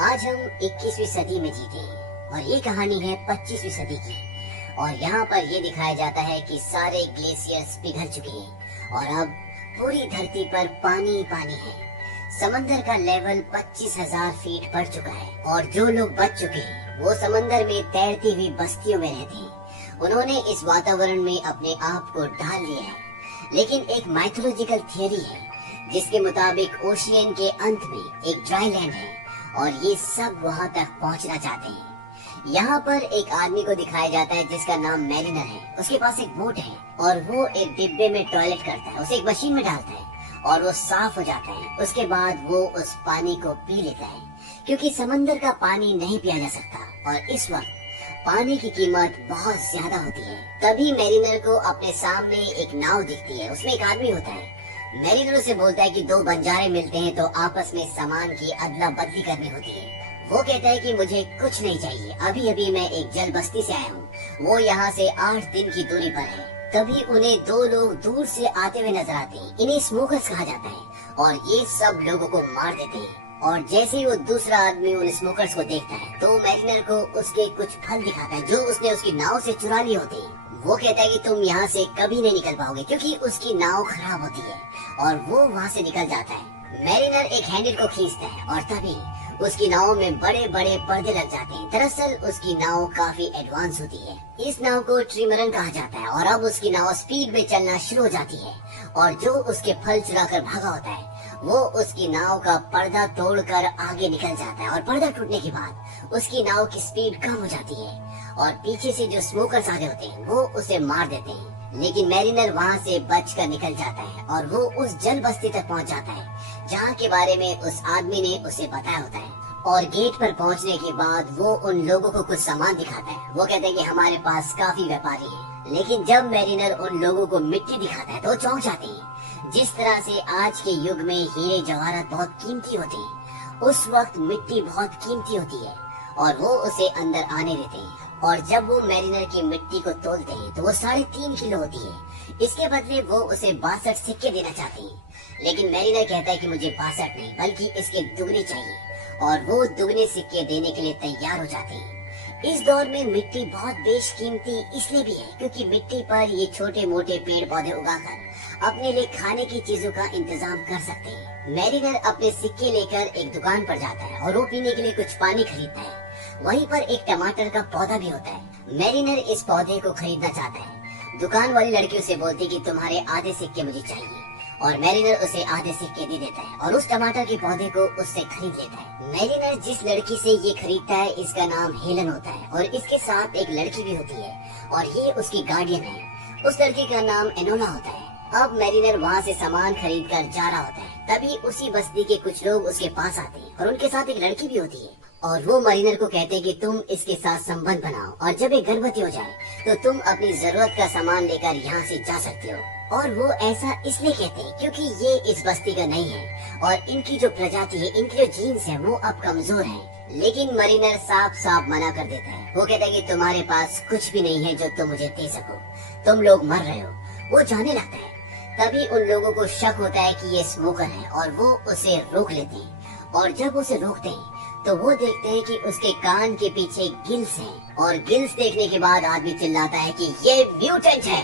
आज हम 21वीं सदी में जीते हैं और ये कहानी है 25वीं सदी की। और यहाँ पर ये दिखाया जाता है कि सारे ग्लेशियर्स पिघल चुके हैं और अब पूरी धरती पर पानी पानी है। समंदर का लेवल 25,000 फीट बढ़ चुका है और जो लोग बच चुके हैं वो समंदर में तैरती हुई बस्तियों में रहते हैं। उन्होंने इस वातावरण में अपने आप को ढाल लिया है। लेकिन एक माइथोलॉजिकल थियरी है जिसके मुताबिक ओशियन के अंत में एक ड्राई लैंड है और ये सब वहाँ तक पहुँचना चाहते हैं। यहाँ पर एक आदमी को दिखाया जाता है जिसका नाम मैरिनर है। उसके पास एक बोट है और वो एक डिब्बे में टॉयलेट करता है, उसे एक मशीन में डालता है और वो साफ हो जाता है। उसके बाद वो उस पानी को पी लेता है क्योंकि समंदर का पानी नहीं पिया जा सकता और इस वक्त पानी की कीमत बहुत ज्यादा होती है। तभी मैरिनर को अपने सामने एक नाव दिखती है, उसमें एक आदमी होता है। मैरिनर से बोलता है कि दो बंजारे मिलते हैं तो आपस में सामान की अदला बदली करनी होती है। वो कहता है कि मुझे कुछ नहीं चाहिए, अभी अभी मैं एक जल बस्ती से आया हूँ, वो यहाँ से 8 दिन की दूरी पर है। तभी उन्हें दो लोग दूर से आते हुए नजर आते हैं। इन्हें स्मोकर्स कहा जाता है और ये सब लोगों को मार देते हैं। और जैसे ही वो दूसरा आदमी उन स्मोकर्स को देखता है तो मैरिनर को उसके कुछ फल दिखाता है जो उसने उसकी नाव से चुरा लिए होते हैं। वो कहता है कि तुम यहाँ से कभी नहीं निकल पाओगे क्योंकि उसकी नाव खराब होती है और वो वहाँ से निकल जाता है। मैरिनर एक हैंडल को खींचता है और तभी उसकी नाव में बड़े बड़े पर्दे लग जाते हैं। दरअसल उसकी नाव काफी एडवांस होती है। इस नाव को ट्रिमरन कहा जाता है और अब उसकी नाव स्पीड में चलना शुरू हो जाती है और जो उसके फल चुरा कर भागा होता है वो उसकी नाव का पर्दा तोड़कर आगे निकल जाता है और पर्दा टूटने के बाद उसकी नाव की स्पीड कम हो जाती है और पीछे से जो स्मोकर्स आ रहे होते हैं वो उसे मार देते हैं। लेकिन मैरिनर वहाँ से बचकर निकल जाता है और वो उस जल बस्ती तक पहुँच जाता है जहाँ के बारे में उस आदमी ने उसे बताया होता है। और गेट पर पहुँचने के बाद वो उन लोगों को कुछ सामान दिखाता है। वो कहते हैं कि हमारे पास काफी व्यापारी हैं। लेकिन जब मैरिनर उन लोगों को मिट्टी दिखाता है तो चौंक जाते हैं। जिस तरह से आज के युग में हीरे जवाहरात बहुत कीमती होते हैं, उस वक्त मिट्टी बहुत कीमती होती है और वो उसे अंदर आने देते हैं। और जब वो मैरिनर की मिट्टी को तोलते हैं तो वो 3.5 किलो होती है। इसके बदले वो उसे 62 सिक्के देना चाहते हैं। लेकिन मैरिनर कहता है कि मुझे 62 नहीं बल्कि इसके दुगने चाहिए और वो दुगने सिक्के देने के लिए तैयार हो जाते हैं। इस दौर में मिट्टी बहुत बेशकीमती इसलिए भी है क्योंकि मिट्टी पर ये छोटे मोटे पेड़ पौधे उगाकर अपने लिए खाने की चीजों का इंतजाम कर सकते हैं। मैरिनर अपने सिक्के लेकर एक दुकान पर जाता है और वो पीने के लिए कुछ पानी खरीदता है। वहीं पर एक टमाटर का पौधा भी होता है। मैरिनर इस पौधे को खरीदना चाहता है। दुकान वाली लड़की उसे बोलती है कि तुम्हारे आधे सिक्के मुझे चाहिए और मैरिनर उसे आधे सिक्के दे देता है और उस टमाटर के पौधे को उससे खरीद लेता है। मैरिनर जिस लड़की से ये खरीदता है इसका नाम हेलन होता है और इसके साथ एक लड़की भी होती है और ये उसकी गार्डियन है। उस लड़की का नाम एनोला होता है। अब मैरिनर वहाँ से सामान खरीद कर जा रहा होता है। तभी उसी बस्ती के कुछ लोग उसके पास आते हैं और उनके साथ एक लड़की भी होती है और वो मैरिनर को कहते हैं कि तुम इसके साथ संबंध बनाओ और जब ये गर्भवती हो जाए तो तुम अपनी जरूरत का सामान लेकर यहाँ से जा सकते हो। और वो ऐसा इसलिए कहते हैं क्योंकि ये इस बस्ती का नहीं है और इनकी जो प्रजाति है, इनकी जो जीन्स है वो अब कमजोर है। लेकिन मैरिनर साफ साफ मना कर देता है। वो कहता है कि तुम्हारे पास कुछ भी नहीं है जो तुम मुझे दे सको, तुम लोग मर रहे हो। वो जाने लगता है। तभी उन लोगों को शक होता है कि ये स्मोकर है और वो उसे रोक लेते हैं और जब उसे रोकते हैं तो वो देखते हैं कि उसके कान के पीछे गिल्स हैं और गिल्स देखने के बाद आदमी चिल्लाता है कि ये म्यूटेंट है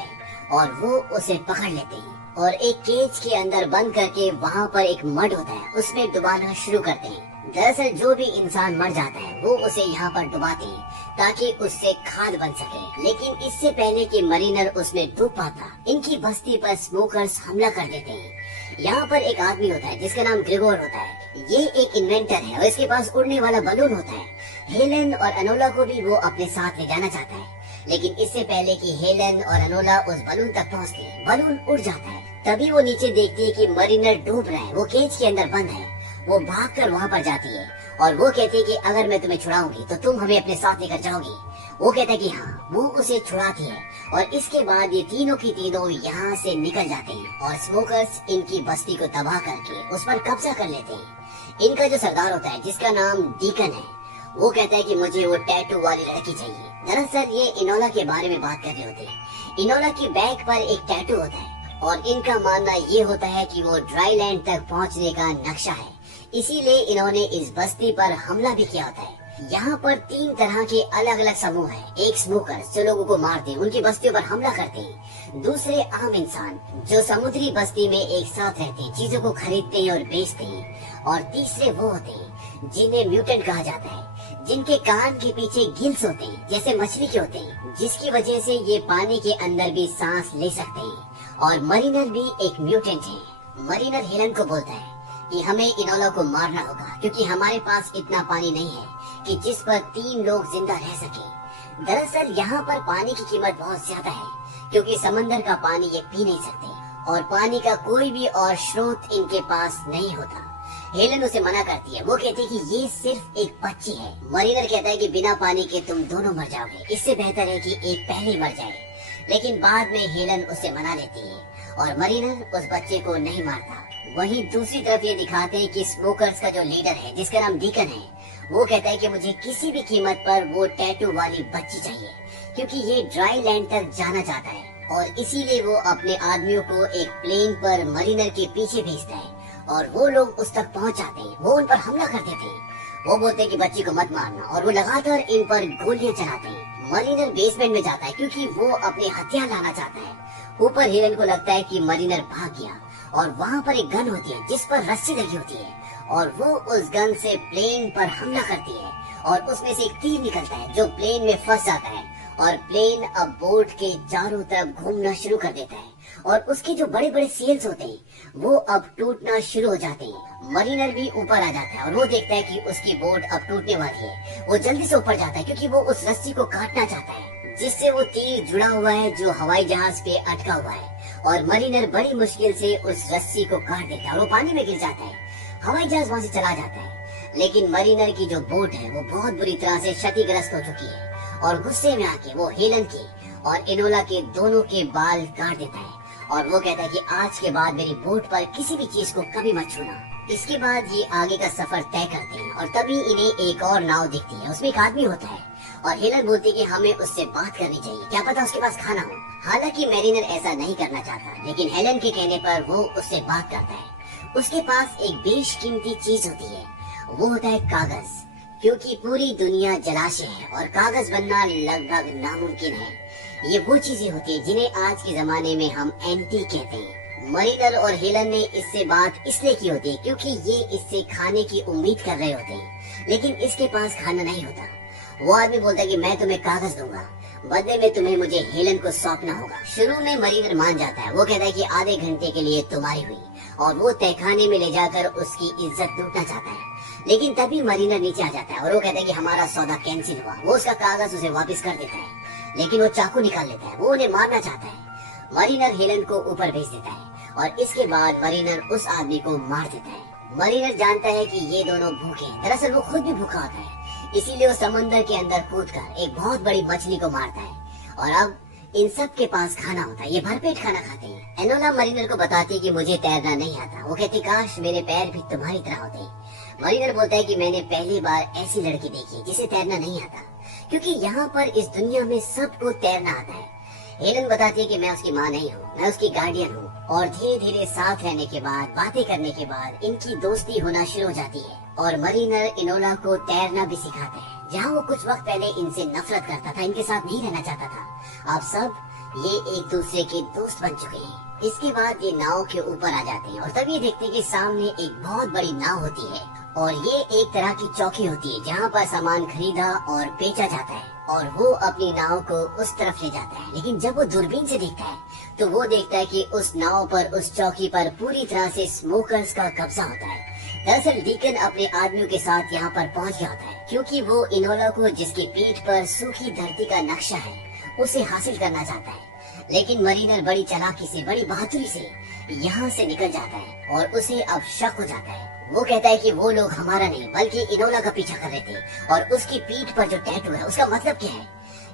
और वो उसे पकड़ लेते हैं और एक केज के अंदर बंद करके वहाँ पर एक मड होता है उसमें डुबाना शुरू करते हैं। दरअसल जो भी इंसान मर जाता है वो उसे यहाँ पर डुबाते हैं ताकि उससे खाद बन सके। लेकिन इससे पहले कि मैरिनर उसमें डूब पाता इनकी बस्ती पर स्मोकर्स हमला कर देते हैं। यहाँ पर एक आदमी होता है जिसका नाम ग्रेगोर होता है। ये एक इन्वेंटर है और इसके पास उड़ने वाला बलून होता है। हेलन और एनोला को भी वो अपने साथ ले जाना चाहता है। लेकिन इससे पहले कि हेलन और एनोला उस बलून तक पहुँचते हैं बलून उड़ जाता है। तभी वो नीचे देखती है कि मैरिनर डूब रहा है, वो केज के अंदर बंद है। वो भागकर वहाँ पर जाती है और वो कहती है कि अगर मैं तुम्हें छुड़ाऊंगी तो तुम हमें अपने साथ लेकर जाओगी। वो कहता है कि हाँ। वो उसे छुड़ाती है और इसके बाद ये तीनों की तीनों यहाँ से निकल जाते हैं और स्मोकर्स इनकी बस्ती को तबाह करके उस पर कब्जा कर लेते हैं। इनका जो सरदार होता है जिसका नाम डीकन है वो कहता है कि मुझे वो टैटू वाली लड़की चाहिए। दरअसल ये इनोला के बारे में बात कर रहे होते हैं। इनोला की बैक पर एक टैटू होता है और इनका मानना ये होता है कि वो ड्राई लैंड तक पहुँचने का नक्शा है। इसीलिए इन्होंने इस बस्ती पर हमला भी किया होता है। यहाँ पर 3 तरह के अलग अलग समूह हैं। एक स्मोकर्स जो लोगों को मारते हैं, उनकी बस्तियों पर हमला करते हैं। दूसरे आम इंसान जो समुद्री बस्ती में एक साथ रहते हैं, चीजों को खरीदते हैं और बेचते हैं। और तीसरे वो होते हैं जिन्हें म्यूटेंट कहा जाता है, जिनके कान के पीछे गिल्स होते हैं जैसे मछली के होते हैं, जिसकी वजह से ये पानी के अंदर भी सांस ले सकते हैं। और मरीनर भी एक म्यूटेंट है। मरीनर हेलन को बोलता है कि हमें इनोला को मारना होगा क्योंकि हमारे पास इतना पानी नहीं है कि जिस पर 3 लोग जिंदा रह सके। दरअसल यहाँ पर पानी की कीमत बहुत ज्यादा है क्योंकि समंदर का पानी ये पी नहीं सकते और पानी का कोई भी और स्रोत इनके पास नहीं होता। हेलन उसे मना करती है। वो कहती है कि ये सिर्फ एक बच्ची है। मरीनर कहता है कि बिना पानी के तुम दोनों मर जाओगे, इससे बेहतर है कि एक पहले मर जाए। लेकिन बाद में हेलन उसे मना लेती है और मरीनर उस बच्चे को नहीं मारता। वहीं दूसरी तरफ ये दिखाते हैं कि स्मोकर्स का जो लीडर है, जिसका नाम डीकन है, वो कहता है कि मुझे किसी भी कीमत पर वो टैटू वाली बच्ची चाहिए क्योंकि ये ड्राई लैंड तक जाना चाहता है। और इसीलिए वो अपने आदमियों को एक प्लेन पर मरीनर के पीछे भेजता है और वो लोग उस तक पहुंच जाते हैं। वो उन पर हमला कर देते हैं। वो बोलते हैं कि बच्ची को मत मारना और वो लगातार इन पर गोलियां चलाते हैं। मरीनर बेसमेंट में जाता है क्योंकि वो अपने हथियार लाना चाहता है। ऊपर हेलन को लगता है कि मरीनर भाग गया और वहाँ पर एक गन होती है जिस पर रस्सी लगी होती है और वो उस गन से प्लेन पर हमला करती है और उसमें से एक तीर निकलता है जो प्लेन में फंस जाता है और प्लेन अब बोट के चारों तरफ घूमना शुरू कर देता है और उसके जो बड़े बड़े सेल्स होते हैं वो अब टूटना शुरू हो जाते हैं। मरीनर भी ऊपर आ जाता है और वो देखता है कि उसकी बोट अब टूटने वाली है। वो जल्दी से ऊपर जाता है क्योंकि वो उस रस्सी को काटना चाहता है जिससे वो तीर जुड़ा हुआ है जो हवाई जहाज पे अटका हुआ है। और मरीनर बड़ी मुश्किल से उस रस्सी को काट देता है और वो पानी में गिर जाता है। हवाई जहाज वहाँ से चला जाता है लेकिन मरीनर की जो बोट है वो बहुत बुरी तरह से क्षतिग्रस्त हो चुकी है और गुस्से में आके वो हेलन के और इनोला के दोनों के बाल काट देता है और वो कहता है कि आज के बाद मेरी बोट पर किसी भी चीज को कभी मत छूना। इसके बाद ये आगे का सफर तय करते हैं और तभी इन्हें एक और नाव दिखती है। उसमें एक आदमी होता है और हेलन बोलती है कि हमें उससे बात करनी चाहिए, क्या पता उसके पास खाना हो। हालांकि मैरिनर ऐसा नहीं करना चाहता लेकिन हेलन के कहने पर वो उससे बात करता है। उसके पास एक बेशकीमती चीज होती है, वो होता है कागज, क्योंकि पूरी दुनिया जलाशय है और कागज बनना लगभग नामुमकिन है। ये वो चीजें होती है जिन्हें आज के जमाने में हम एंटी कहते हैं। मरीनर और हेलन ने इससे बात इसलिए की होती है क्योंकि ये इससे खाने की उम्मीद कर रहे होते हैं लेकिन इसके पास खाना नहीं होता। वो आदमी बोलता है कि मैं तुम्हें कागज दूंगा, बदले में तुम्हें मुझे हेलन को सौंपना होगा। शुरू में मरीनर मान जाता है। वो कहता है कि आधे घंटे के लिए तुम्हारी हुई और वो तहखाने में ले जाकर उसकी इज्जत लूटना चाहता है। लेकिन तभी मरीनर नीचे आ जाता है और वो कहता है कि हमारा सौदा कैंसिल हुआ। वो उसका कागज उसे वापस कर देता है लेकिन वो चाकू निकाल लेता है। वो उन्हें मारना चाहता है। मरीनर हेलन को ऊपर भेज देता है और इसके बाद मरीनर उस आदमी को मार देता है। मरीनर जानता है कि ये दोनों भूखे हैं। दरअसल वो खुद भी भूखा होता है, इसीलिए वो समंदर के अंदर कूदकर एक बहुत बड़ी मछली को मारता है और अब इन सब के पास खाना होता है। ये भरपेट खाना खाते हैं। एनोला मरीनर को बताती है कि मुझे तैरना नहीं आता। वो कहती काश मेरे पैर भी तुम्हारी तरह होते। मरीनर बोलता है कि मैंने पहली बार ऐसी लड़की देखी जिसे तैरना नहीं आता क्योंकि यहाँ पर इस दुनिया में सबको तैरना आता है। हेलन बताती है कि मैं उसकी माँ नहीं हूँ, मैं उसकी गार्डियन हूँ। और धीरे धीरे साथ रहने के बाद, बातें करने के बाद इनकी दोस्ती होना शुरू हो जाती है और मरीनर इनोला को तैरना भी सिखाता है। जहाँ वो कुछ वक्त पहले इनसे नफरत करता था, इनके साथ नहीं रहना चाहता था, अब सब ये एक दूसरे के दोस्त बन चुके हैं। इसके बाद ये नाव के ऊपर आ जाते हैं और तब ये देखते हैं कि सामने एक बहुत बड़ी नाव होती है और ये एक तरह की चौकी होती है जहाँ पर सामान खरीदा और बेचा जाता है और वो अपनी नाव को उस तरफ ले जाता है। लेकिन जब वो दूरबीन से देखता है तो वो देखता है कि उस नाव पर, उस चौकी पर पूरी तरह से स्मोकर्स का कब्जा होता है। दरअसल डीकन अपने आदमियों के साथ यहाँ पर पहुँच गया होता है क्योंकि वो इनोला को, जिसकी पीठ पर सूखी धरती का नक्शा है, उसे हासिल करना चाहता है। लेकिन मरीनर बड़ी चालाकी से, बड़ी बहादुरी से यहाँ से निकल जाता है और उसे अब शक हो जाता है। वो कहता है कि वो लोग हमारा नहीं बल्कि इनोला का पीछा कर रहे थे और उसकी पीठ पर जो टैटू है उसका मतलब क्या है।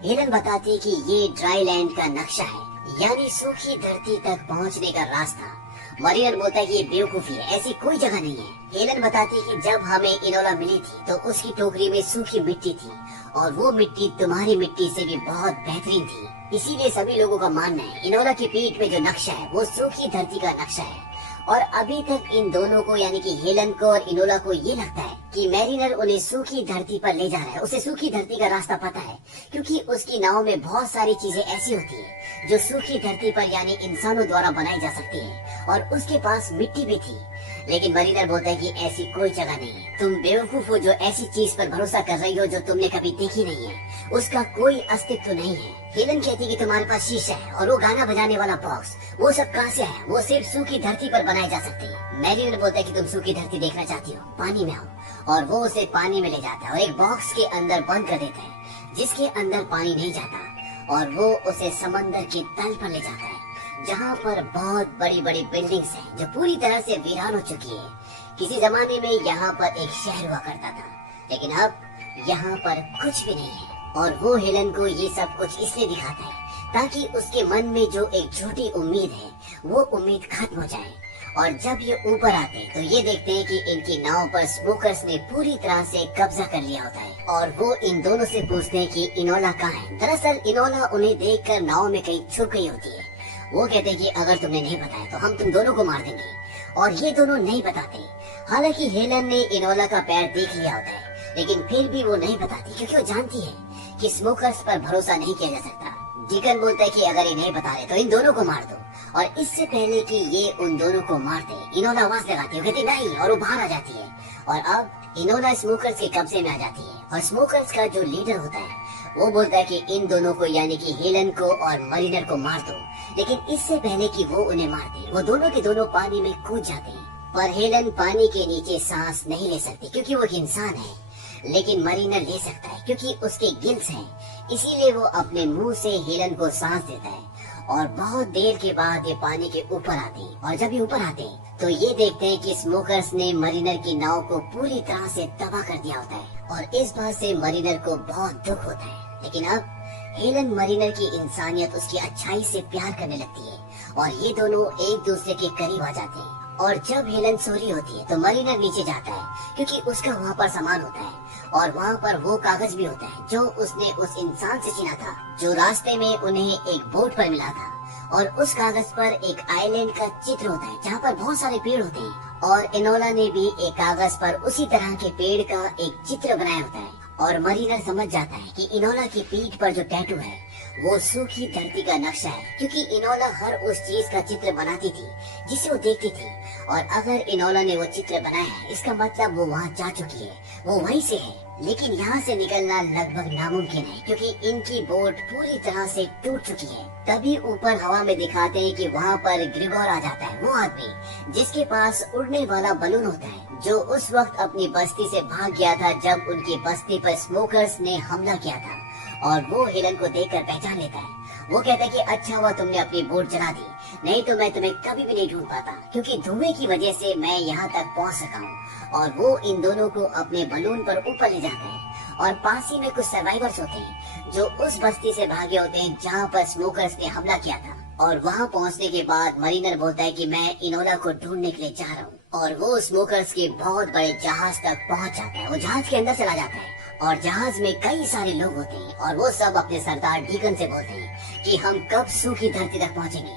हेलन बताती है कि ये ड्राई लैंड का नक्शा है, यानी सूखी धरती तक पहुँचने का रास्ता। मरीनर बोलता है कि ये बेवकूफी है, ऐसी कोई जगह नहीं है। हेलन बताती है कि जब हमें इनोला मिली थी तो उसकी टोकरी में सूखी मिट्टी थी और वो मिट्टी तुम्हारी मिट्टी से भी बहुत बेहतरीन थी। इसीलिए सभी लोगों का मानना है इनोला की पीठ में जो नक्शा है वो सूखी धरती का नक्शा है और अभी तक इन दोनों को यानी कि हेलन को और इनोला को ये लगता है कि मैरिनर उन्हें सूखी धरती पर ले जा रहा है। उसे सूखी धरती का रास्ता पता है क्योंकि उसकी नाव में बहुत सारी चीजें ऐसी होती है जो सूखी धरती पर यानी इंसानों द्वारा बनाई जा सकती है और उसके पास मिट्टी भी थी। लेकिन मरीनर बोलता है कि ऐसी कोई जगह नहीं है, तुम बेवकूफ हो जो ऐसी चीज पर भरोसा कर रही हो जो तुमने कभी देखी नहीं है, उसका कोई अस्तित्व नहीं है। हेलन कहती है कि तुम्हारे पास शीशा है और वो गाना बजाने वाला बॉक्स, वो सब कहाँ से है, वो सिर्फ सूखी धरती पर बनाए जा सकते हैं। मैरिनर बोलता है कि तुम सूखी धरती देखना चाहती हो, पानी में आओ, और वो उसे पानी में ले जाता है और एक बॉक्स के अंदर बंद कर देता है जिसके अंदर पानी नहीं जाता, और वो उसे समंदर के तल पर ले जाता है जहाँ पर बहुत बड़ी बड़ी बिल्डिंग्स हैं जो पूरी तरह से वीरान हो चुकी है। किसी जमाने में यहाँ पर एक शहर हुआ करता था, लेकिन अब यहाँ पर कुछ भी नहीं है। और वो हेलन को ये सब कुछ इसलिए दिखाता है ताकि उसके मन में जो एक झूठी उम्मीद है वो उम्मीद खत्म हो जाए। और जब ये ऊपर आते तो ये देखते हैं कि इनकी नाव पर स्मोकर्स ने पूरी तरह से कब्जा कर लिया होता है और वो इन दोनों से पूछते हैं कि इनोला कहाँ है। दरअसल इनोला उन्हें देखकर नाव में कहीं छुप गई होती है। वो कहते हैं कि अगर तुमने नहीं बताया तो हम तुम दोनों को मार देंगे, और ये दोनों नहीं बताते। हालांकि हेलन ने इनोला का पैर देख लिया होता है, लेकिन फिर भी वो नहीं बताती क्योंकि वो जानती है कि स्मोकर्स पर भरोसा नहीं किया जा सकता। डीकन बोलता है कि अगर ये नहीं बता रहे तो इन दोनों को मार दो। और इससे पहले कि ये उन दोनों को मारते, इनोला आवाज लगाती है, कहती नहीं, और वो बाहर आ जाती है। और अब इनोला स्मोकर्स के कब्जे में आ जाती है और स्मोकर्स का जो लीडर होता है वो बोलता है कि इन दोनों को यानी कि हेलन को और मरीनर को मार दो। लेकिन इससे पहले कि वो उन्हें मारते, वो दोनों के दोनों पानी में कूद जाते हैं। पर हेलन पानी के नीचे सांस नहीं ले सकती क्योंकि वो एक इंसान है, लेकिन मरीनर ले सकता है क्योंकि उसके गिल्स हैं। इसीलिए वो अपने मुंह से हेलन को सांस देता है और बहुत देर के बाद ये पानी के ऊपर आते हैं। और जब ये ऊपर आते हैं तो ये देखते हैं कि स्मोकर्स ने मरीनर की नाव को पूरी तरह से तबाह कर दिया होता है और इस बात से मरीनर को बहुत दुख होता है। लेकिन अब हेलन मरीनर की इंसानियत, उसकी अच्छाई से प्यार करने लगती है और ये दोनों एक दूसरे के करीब आ जाते हैं। और जब हेलन सो रही होती है तो मरीनर नीचे जाता है क्योंकि उसका वहाँ पर सामान होता है और वहाँ पर वो कागज भी होता है जो उसने उस इंसान से छीना था जो रास्ते में उन्हें एक बोट पर मिला था। और उस कागज पर एक आइलैंड का चित्र होता है जहाँ पर बहुत सारे पेड़ होते हैं और इनोला ने भी एक कागज पर उसी तरह के पेड़ का एक चित्र बनाया होता है। और मरीनर समझ जाता है कि इनोला की पीठ पर जो टैटू है वो सूखी धरती का नक्शा है क्योंकि इनोला हर उस चीज का चित्र बनाती थी जिसे वो देखती थी। और अगर इनोला ने वो चित्र बनाया है इसका मतलब वो वहाँ जा चुकी है, वो वहीं से है। लेकिन यहाँ से निकलना लगभग नामुमकिन है क्योंकि इनकी बोट पूरी तरह से टूट चुकी है। तभी ऊपर हवा में दिखाते हैं कि वहाँ पर ग्रिगोर आ जाता है, वो आदमी जिसके पास उड़ने वाला बलून होता है, जो उस वक्त अपनी बस्ती से भाग गया था जब उनकी बस्ती पर स्मोकर्स ने हमला किया था। और वो हेलन को देखकर पहचान लेता है। वो कहता है कि अच्छा हुआ तुमने अपनी बोट जला दी, नहीं तो मैं तुम्हें कभी भी नहीं ढूंढ पाता क्योंकि धुएं की वजह से मैं यहाँ तक पहुँच सका हूँ। और वो इन दोनों को अपने बलून पर ऊपर ले जाता है और पास ही में कुछ सर्वाइवर्स होते हैं जो उस बस्ती से भागे होते हैं जहाँ पर स्मोकर्स ने हमला किया था। और वहाँ पहुँचने के बाद मरीनर बोलता है कि मैं इनोला को ढूंढने के लिए जा रहा हूँ। और वो स्मोकर्स के बहुत बड़े जहाज तक पहुँच जाता है, वो जहाज के अंदर चला जाता है और जहाज में कई सारे लोग होते हैं और वो सब अपने सरदार डीकन से बोलते हैं कि हम कब सूखी धरती तक पहुँचेंगे।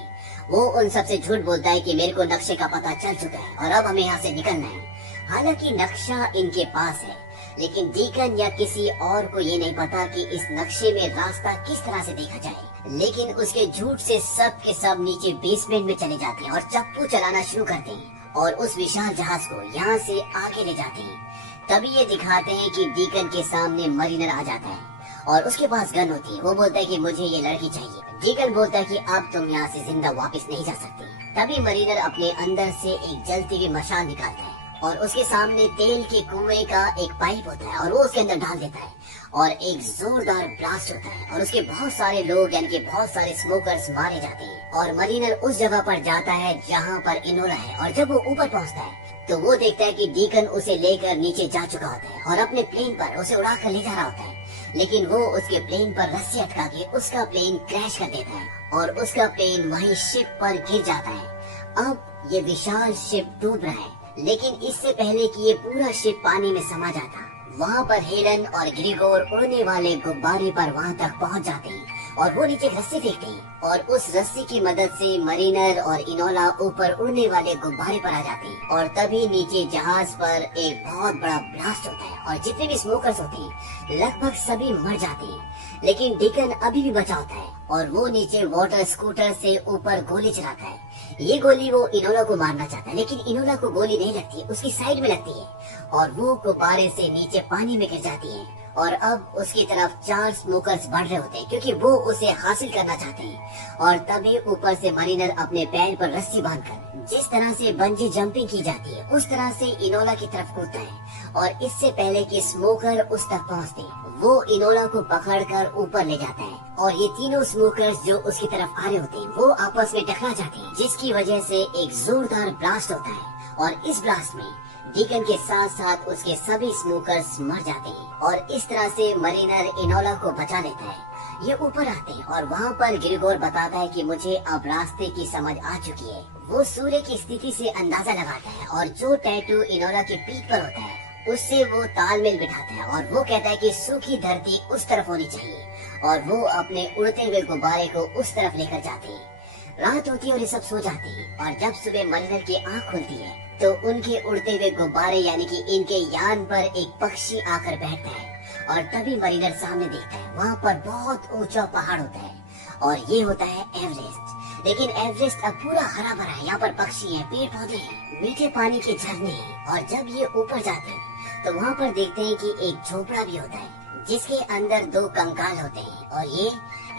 वो उन सब से झूठ बोलता है कि मेरे को नक्शे का पता चल चुका है और अब हमें यहाँ से निकलना है। हालांकि नक्शा इनके पास है, लेकिन डीकन या किसी और को ये नहीं पता कि इस नक्शे में रास्ता किस तरह से देखा जाए। लेकिन उसके झूठ से सब के सब नीचे बेसमेंट में चले जाते हैं और चप्पू चलाना शुरू करते हैं और उस विशाल जहाज को यहाँ से आगे ले जाते हैं। तभी ये दिखाते हैं कि डीकन के सामने मरीनर आ जाता है और उसके पास गन होती है। वो बोलता है कि मुझे ये लड़की चाहिए। डीकन बोलता है कि अब तुम यहाँ से जिंदा वापस नहीं जा सकते। तभी मरीनर अपने अंदर से एक जलती हुई मशाल निकालता है और उसके सामने तेल के कुएं का एक पाइप होता है और वो उसके अंदर डाल देता है और एक जोरदार ब्लास्ट होता है और उसके बहुत सारे लोग यानी कि बहुत सारे स्मोकर्स मारे जाते हैं। और मरीनर उस जगह पर जाता है जहाँ पर इनोला है और जब वो ऊपर पहुँचता है तो वो देखता है कि डीकन उसे लेकर नीचे जा चुका होता है और अपने प्लेन पर उसे उड़ा कर ले जा रहा होता है। लेकिन वो उसके प्लेन पर रस्सी अटका के उसका प्लेन क्रैश कर देता है और उसका प्लेन वहीं शिप पर गिर जाता है। अब ये विशाल शिप डूब रहा है, लेकिन इससे पहले कि ये पूरा शिप पानी में समा जाता, वहाँ पर हेलन और ग्रिगोर उड़ने वाले गुब्बारे पर वहाँ तक पहुँच जाते हैं और वो नीचे एक रस्सी फेंकते हैं और उस रस्सी की मदद से मरीनर और इनोला ऊपर उड़ने वाले गुब्बारे पर आ जाते हैं और तभी नीचे जहाज पर एक बहुत बड़ा ब्लास्ट होता है और जितने भी स्मोकर्स होते हैं लगभग सभी मर जाते हैं। लेकिन डिकन अभी भी बचा होता है और वो नीचे वाटर स्कूटर से ऊपर गोली चलाता है। ये गोली वो इनोला को मारना चाहता है लेकिन इनोला को गोली नहीं लगती, उसकी साइड में लगती है और वो गुब्बारे से नीचे पानी में गिर जाती है। और अब उसकी तरफ 4 स्मोकर्स बढ़ रहे होते हैं क्योंकि वो उसे हासिल करना चाहते हैं। और तभी ऊपर से मरीनर अपने पैर पर रस्सी बांधकर जिस तरह से बंजी जंपिंग की जाती है उस तरह से इनोला की तरफ कूदता है और इससे पहले कि स्मोकर उस तक पहुंचते वो इनोला को पकड़कर ऊपर ले जाता है। और ये तीनों स्मोकर्स जो उसकी तरफ आ रहे होते हैं वो आपस में टकरा जाते हैं जिसकी वजह से एक जोरदार ब्लास्ट होता है और इस ब्लास्ट में डिकन के साथ साथ उसके सभी स्मोकर्स मर जाते हैं और इस तरह से मरीनर इनोला को बचा लेता है। ये ऊपर आते हैं और वहाँ पर ग्रिगोर बताता है कि मुझे अब रास्ते की समझ आ चुकी है। वो सूर्य की स्थिति से अंदाजा लगाता है और जो टैटू इनोला की पीठ पर होता है उससे वो तालमेल बिठाता है और वो कहता है कि सूखी धरती उस तरफ होनी चाहिए और वो अपने उड़ते हुए गुब्बारे को उस तरफ लेकर जाते हैं। रात होती है और ये सब सो जाते हैं और जब सुबह मरीनर की आँख खुलती है तो उनके उड़ते हुए गुब्बारे यानी कि इनके यान पर एक पक्षी आकर बैठता है और तभी मरीनर सामने देखता है वहाँ पर बहुत ऊंचा पहाड़ होता है और ये होता है एवरेस्ट। लेकिन एवरेस्ट अब पूरा हरा भरा है, यहाँ पर पक्षी हैं, पेड़ पौधे हैं, मीठे पानी के झरने हैं। और जब ये ऊपर जाते हैं तो वहाँ पर देखते हैं कि एक झोपड़ा भी होता है जिसके अंदर 2 कंकाल होते हैं और ये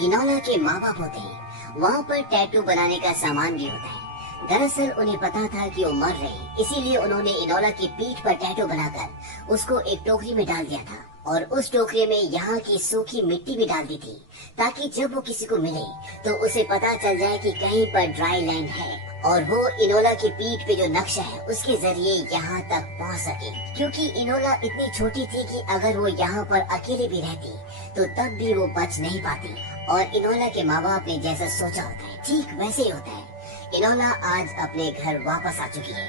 इनोला के माँ बाप होते हैं। वहाँ पर टैटू बनाने का सामान भी होता है। दरअसल उन्हें पता था कि वो मर रहे, इसीलिए उन्होंने इनोला की पीठ पर टैटू बनाकर उसको एक टोकरी में डाल दिया था और उस टोकरी में यहाँ की सूखी मिट्टी भी डाल दी थी ताकि जब वो किसी को मिले तो उसे पता चल जाए कि कहीं पर ड्राई लैंड है और वो इनोला की पीठ पे जो नक्शा है उसके जरिए यहाँ तक पहुँच सके। क्योंकि इनोला इतनी छोटी थी कि अगर वो यहाँ पर अकेले भी रहती तो तब भी वो बच नहीं पाती और इनोला के माँ बाप ने जैसा सोचा होता है ठीक वैसे ही होता है। इनोला आज अपने घर वापस आ चुकी है।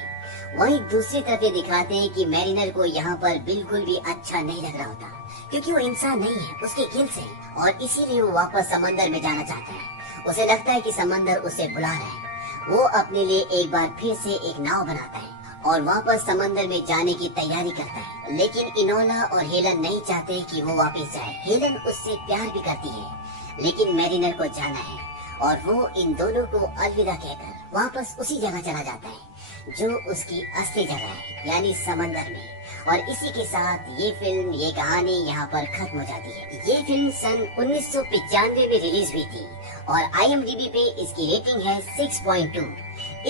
वहीं दूसरी तरफ ये दिखाते हैं कि मैरिनर को यहाँ पर बिल्कुल भी अच्छा नहीं लग रहा होता क्योंकि वो इंसान नहीं है, उसके गिल्स है और इसीलिए वो वापस समंदर में जाना चाहता है। उसे लगता है कि समंदर उसे बुला रहा है। वो अपने लिए एक बार फिर से एक नाव बनाता है और वापस समंदर में जाने की तैयारी करता है। लेकिन इनोला और हेलन नहीं चाहते कि वो वापस जाए। हेलन उससे प्यार भी करती है लेकिन मैरिनर को जाना है और वो इन दोनों को अलविदा कहकर वापस उसी जगह चला जाता है जो उसकी असली जगह है यानी समंदर में। और इसी के साथ ये फिल्म, ये कहानी यहाँ पर खत्म हो जाती है। ये फिल्म सन 1995 में रिलीज हुई थी और IMDb पे इसकी रेटिंग है 6.2।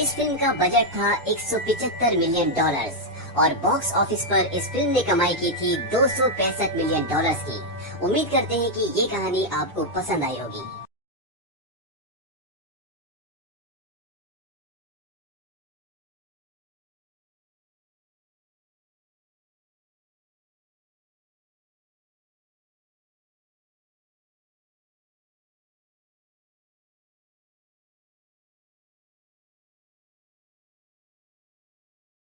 इस फिल्म का बजट था $175 मिलियन और बॉक्स ऑफिस पर इस फिल्म ने कमाई की थी $265 मिलियन की। उम्मीद करते हैं कि ये कहानी आपको पसंद आई होगी।